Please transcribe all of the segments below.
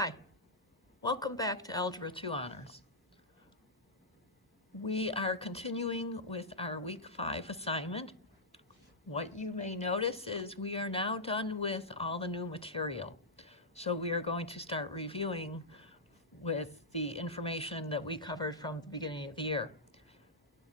Hi, welcome back to Algebra 2 Honors. We are continuing with our Week 5 assignment. What you may notice is we are now done with all the new material. So we are going to start reviewing with the information that we covered from the beginning of the year.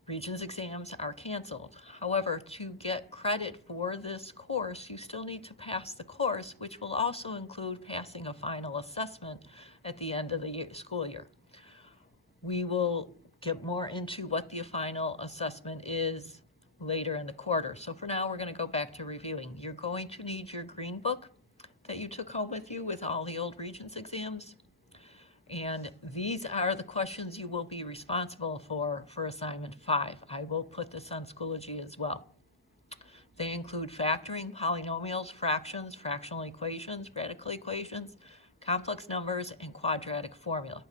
Regents exams are canceled. However, to get credit for this course, you still need to pass the course, which will also include passing a final assessment at the end of the school year. We will get more into what the final assessment is later in the quarter. So for now, we're going to go back to reviewing. You're going to need your green book that you took home with you with all the old Regents exams. And these are the questions you will be responsible for assignment 5. I will put this on Schoology as well. They include factoring, polynomials, fractions, fractional equations, radical equations, complex numbers, and quadratic formula.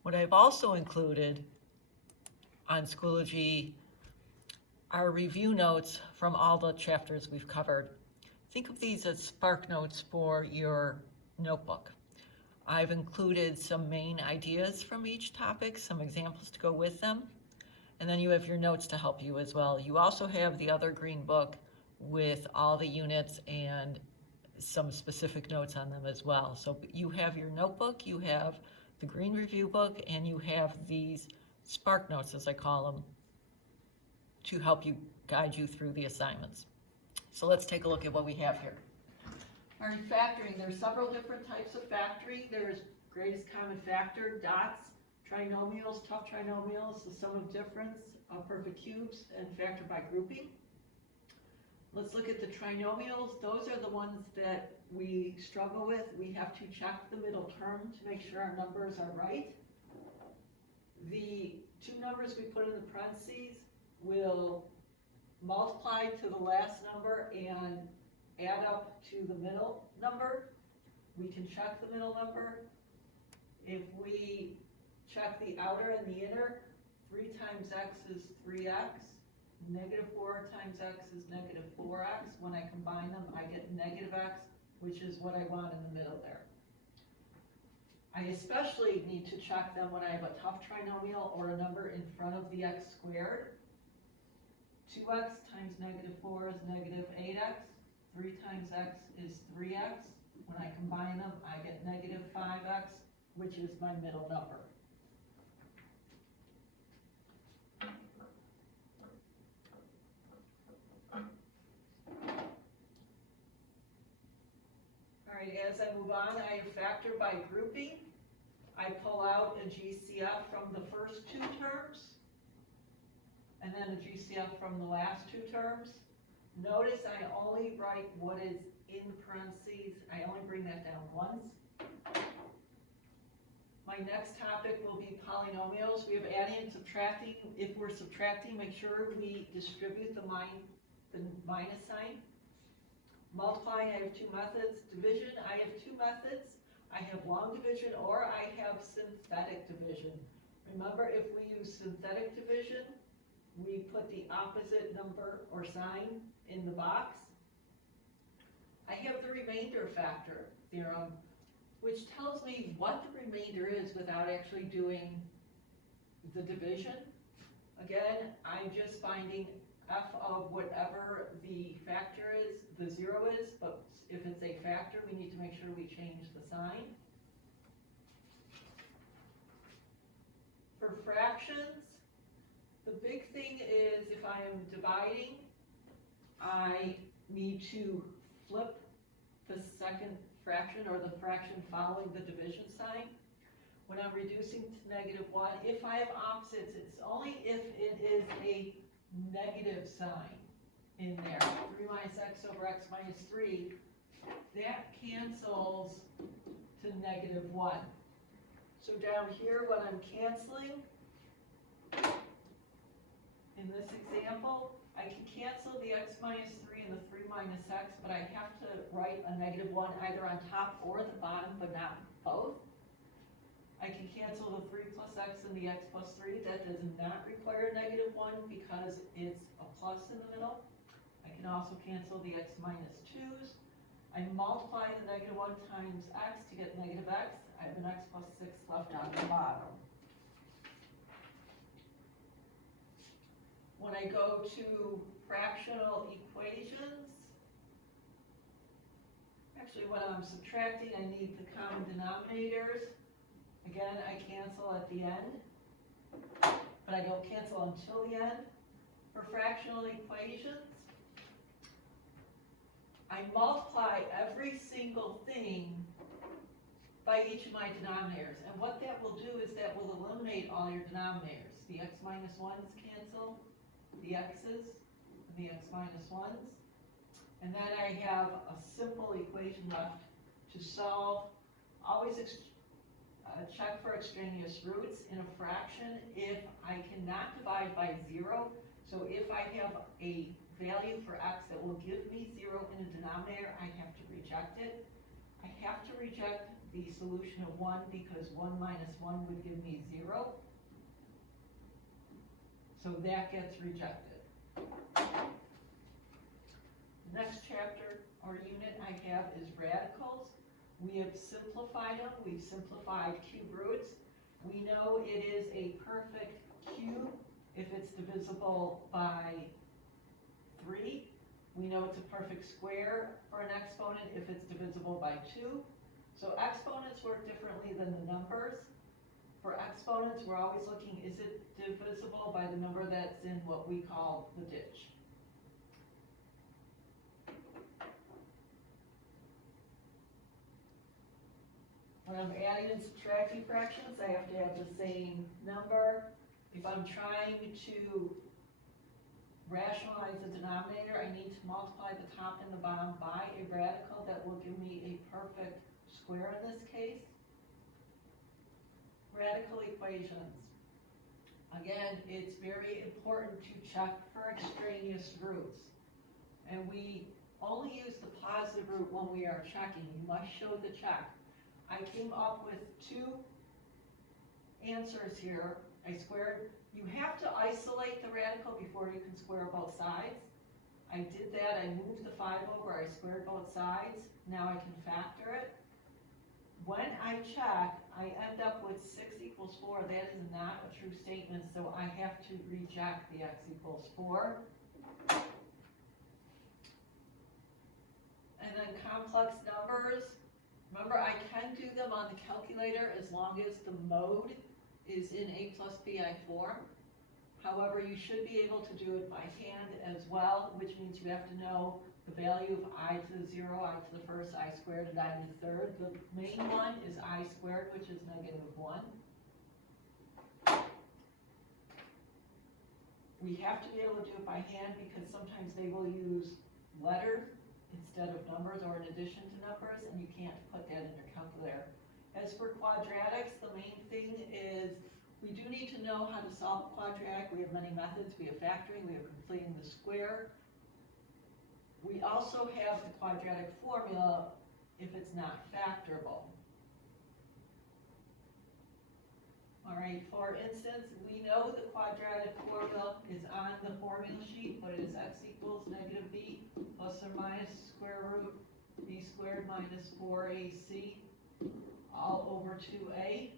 What I've also included on Schoology are review notes from all the chapters we've covered. Think of these as spark notes for your notebook. I've included some main ideas from each topic, some examples to go with them, and then you have your notes to help you as well. You also have the other green book with all the units and some specific notes on them as well. So you have your notebook, you have the green review book, and you have these spark notes, as I call them, to help you guide you through the assignments. So let's take a look at what we have here. All right, factoring. There's several different types of factoring. There's greatest common factor, dots, trinomials, tough trinomials, the sum of difference of perfect cubes, and factor by grouping. Let's look at the trinomials. Those are the ones that we struggle with. We have to check the middle term to make sure our numbers are right. The two numbers we put in the parentheses will multiply to the last number and add up to the middle number. We can check the middle number. If we check the outer and the inner, 3 times x is 3x, negative 4 times x is negative 4x. When I combine them, I get negative x, which is what I want in the middle there. I especially need to check them when I have a tough trinomial or a number in front of the x squared. 2x times negative 4 is negative 8x. 3 times x is 3x. When I combine them, I get negative 5x, which is my middle number. All right, as I move on, I factor by grouping. I pull out a GCF from the first two terms, and then a GCF from the last two terms. Notice I only write what is in parentheses. I only bring that down once. My next topic will be polynomials. We have adding and subtracting. If we're subtracting, make sure we distribute the minus sign. Multiplying, I have two methods. Division, I have two methods. I have long division or I have synthetic division. Remember, if we use synthetic division, we put the opposite number or sign in the box. I have the remainder factor theorem, which tells me what the remainder is without actually doing the division. Again, I'm just finding f of whatever the factor is, the 0 is, but if it's a factor, we need to make sure we change the sign. For fractions, the big thing is if I am dividing, I need to flip the second fraction or the fraction following the division sign. When I'm reducing to negative 1, if I have opposites, it's only if it is a negative sign in there. 3 minus x over x minus 3, that cancels to negative 1. So down here, when I'm canceling, in this example, I can cancel the x minus 3 and the 3 minus x, but I have to write a negative 1 either on top or the bottom, but not both. I can cancel the 3 plus x and the x plus 3. That does not require negative 1 because it's a plus in the middle. I can also cancel the x minus 2s. I multiply the negative 1 times x to get negative x. I have an x plus 6 left on the bottom. When I go to fractional equations, actually when I'm subtracting, I need the common denominators. Again, I cancel at the end, but I don't cancel until the end. For fractional equations, I multiply every single thing by each of my denominators. And what that will do is that will eliminate all your denominators. The x minus 1's cancel, the x's, and the x minus 1's. And then I have a simple equation left to solve. Always check for extraneous roots in a fraction if I cannot divide by 0. So if I have a value for x that will give me 0 in a denominator, I have to reject it. I have to reject the solution of 1 because 1 minus 1 would give me 0. So that gets rejected. The next chapter or unit I have is radicals. We have simplified them. We've simplified cube roots. We know it is a perfect cube if it's divisible by 3. We know it's a perfect square for an exponent if it's divisible by 2. So exponents work differently than the numbers. For exponents, we're always looking, is it divisible by the number that's in what we call the ditch? When I'm adding and subtracting fractions, I have to have the same number. If I'm trying to rationalize the denominator, I need to multiply the top and the bottom by a radical that will give me a perfect square in this case. Radical equations. Again, it's very important to check for extraneous roots. And we only use the positive root when we are checking. You must show the check. I came up with 2 answers here. I squared. You have to isolate the radical before you can square both sides. I did that. I moved the 5 over. I squared both sides. Now I can factor it. When I check, I end up with 6 equals 4. That is not a true statement, so I have to reject the x equals 4. And then complex numbers. Remember, I can do them on the calculator as long as the mode is in a plus bi form. However, you should be able to do it by hand as well, which means you have to know the value of I to the 0, I to the first, I squared, and I to the third. The main one is I squared, which is negative 1. We have to be able to do it by hand because sometimes they will use letters instead of numbers or in addition to numbers, and you can't put that in your calculator. As for quadratics, the main thing is we do need to know how to solve a quadratic. We have many methods. We have factoring, we have completing the square. We also have the quadratic formula if it's not factorable. All right, for instance, we know the quadratic formula is on the formula sheet, but it is x equals negative b plus or minus square root b squared minus 4ac all over 2a.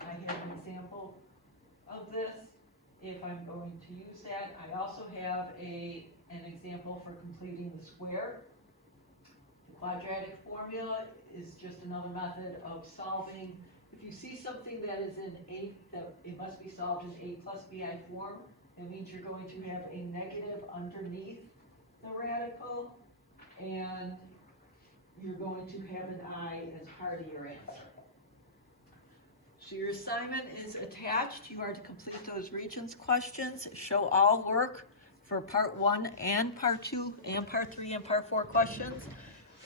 I have an example of this if I'm going to use that. I also have an example for completing the square. The quadratic formula is just another method of solving. If you see something that is in that it must be solved in a plus bi form, it means you're going to have a negative underneath the radical, and you're going to have an I as part of your answer. So your assignment is attached. You are to complete those Regents questions, show all work for part 1 and part 2 and part 3 and part 4 questions.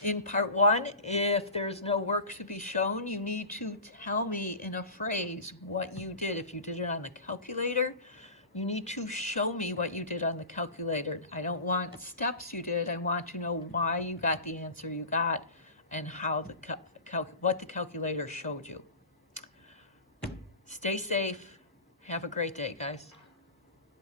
In part 1, if there's no work to be shown, you need to tell me in a phrase what you did. If you did it on the calculator, you need to show me what you did on the calculator. I don't want steps you did. I want to know why you got the answer you got and how what the calculator showed you. Stay safe. Have a great day, guys.